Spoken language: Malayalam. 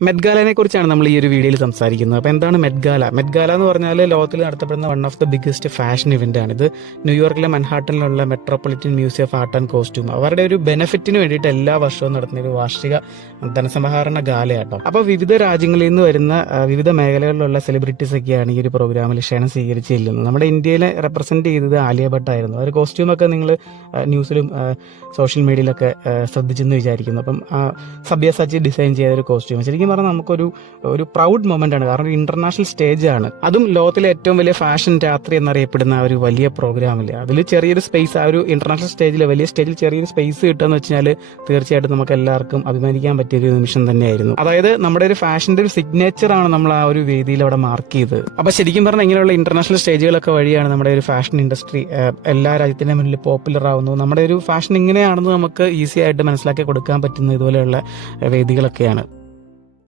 മെഡ്ഗാലനെ കുറിച്ചാണ് നമ്മൾ ഈ ഒരു വീഡിയോയിൽ സംസാരിക്കുന്നത്. അപ്പോൾ എന്താണ് മെഡ്ഗാല? മെഡ്ഗാല എന്ന് പറഞ്ഞാൽ ലോകത്തിൽ നടത്തപ്പെടുന്ന one of the biggest fashion event ആണ്. ഇത് ന്യൂയോർക്കിലെ മൻഹാട്ടനിലുള്ള metropolitan museum of art and costume അവരുടെ ഒരു ബെനിഫിറ്റിന് വേണ്ടിയിട്ട് എല്ലാ വർഷവും നടത്തുന്ന ഒരു വാർഷിക ധനസമാഹരണ ഗാലയാട്ടോ. അപ്പോൾ വിവിധ രാജ്യങ്ങളിൽ നിന്ന് വരുന്ന വിവിധ മേഖലകളിലുള്ള സെലിബ്രിറ്റീസ് ഒക്കെയാണ് ഈ ഒരു പ്രോഗ്രാമിൽ ക്ഷണം സ്വീകരിച്ച് ചെല്ലുന്നത് നമ്മുടെ ഇന്ത്യയിലെ റെപ്രസെന്റ് ചെയ്തത് ആലിയ ഭട്ടായിരുന്നു ആ ഒരു കോസ്റ്റ്യൂമൊക്കെ നിങ്ങൾ ന്യൂസിലും സോഷ്യൽ മീഡിയയിലൊക്കെ ശ്രദ്ധിച്ചെന്ന് വിചാരിക്കുന്നു. അപ്പം ആ, സബ്യസാച്ചി ഡിസൈൻ ചെയ്ത ഒരു കോസ്റ്റ്യൂം ശരിക്കും പറഞ്ഞാൽ നമുക്കൊരു ഒരു പ്രൗഡ് മൊമെന്റ് ആണ്. കാരണം ഇന്റർനാഷണൽ സ്റ്റേജ് ആണ്. അതും ലോകത്തിലെ ഏറ്റവും വലിയ ഫാഷൻ രാത്രി എന്നറിയപ്പെടുന്ന ഒരു വലിയ പ്രോഗ്രാമിൽ അതിൽ ചെറിയൊരു സ്പേസ് ആ ഒരു ഇന്റർനാഷണൽ സ്റ്റേജിൽ വലിയ സ്റ്റേജിൽ ചെറിയൊരു സ്പേസ് കിട്ടുമെന്ന് വെച്ചാൽ തീർച്ചയായിട്ടും നമുക്ക് എല്ലാവർക്കും അഭിമാനിക്കാൻ പറ്റിയ ഒരു നിമിഷം തന്നെയായിരുന്നു. അതായത് നമ്മുടെ ഒരു ഫാഷന്റെ ഒരു സിഗ്നേച്ചർ ആണ് നമ്മൾ ആ ഒരു വേദിയിൽ അവിടെ മാർക്ക് ചെയ്തത്. അപ്പൊ ശരിക്കും പറഞ്ഞാൽ ഇങ്ങനെയുള്ള ഇന്റർനാഷണൽ സ്റ്റേജുകളൊക്കെ വഴിയാണ് നമ്മുടെ ഒരു ഫാഷൻ ഇൻഡസ്ട്രി എല്ലാ രാജ്യത്തിന്റെ മുന്നിൽ പോപ്പുലർ ആവുന്നു. നമ്മുടെ ഒരു ഫാഷൻ ഇങ്ങനെയാണെന്ന് നമുക്ക് ഈസി ആയിട്ട് മനസ്സിലാക്കി കൊടുക്കാൻ പറ്റുന്ന ഇതുപോലെയുള്ള വേദികളൊക്കെയാണ്.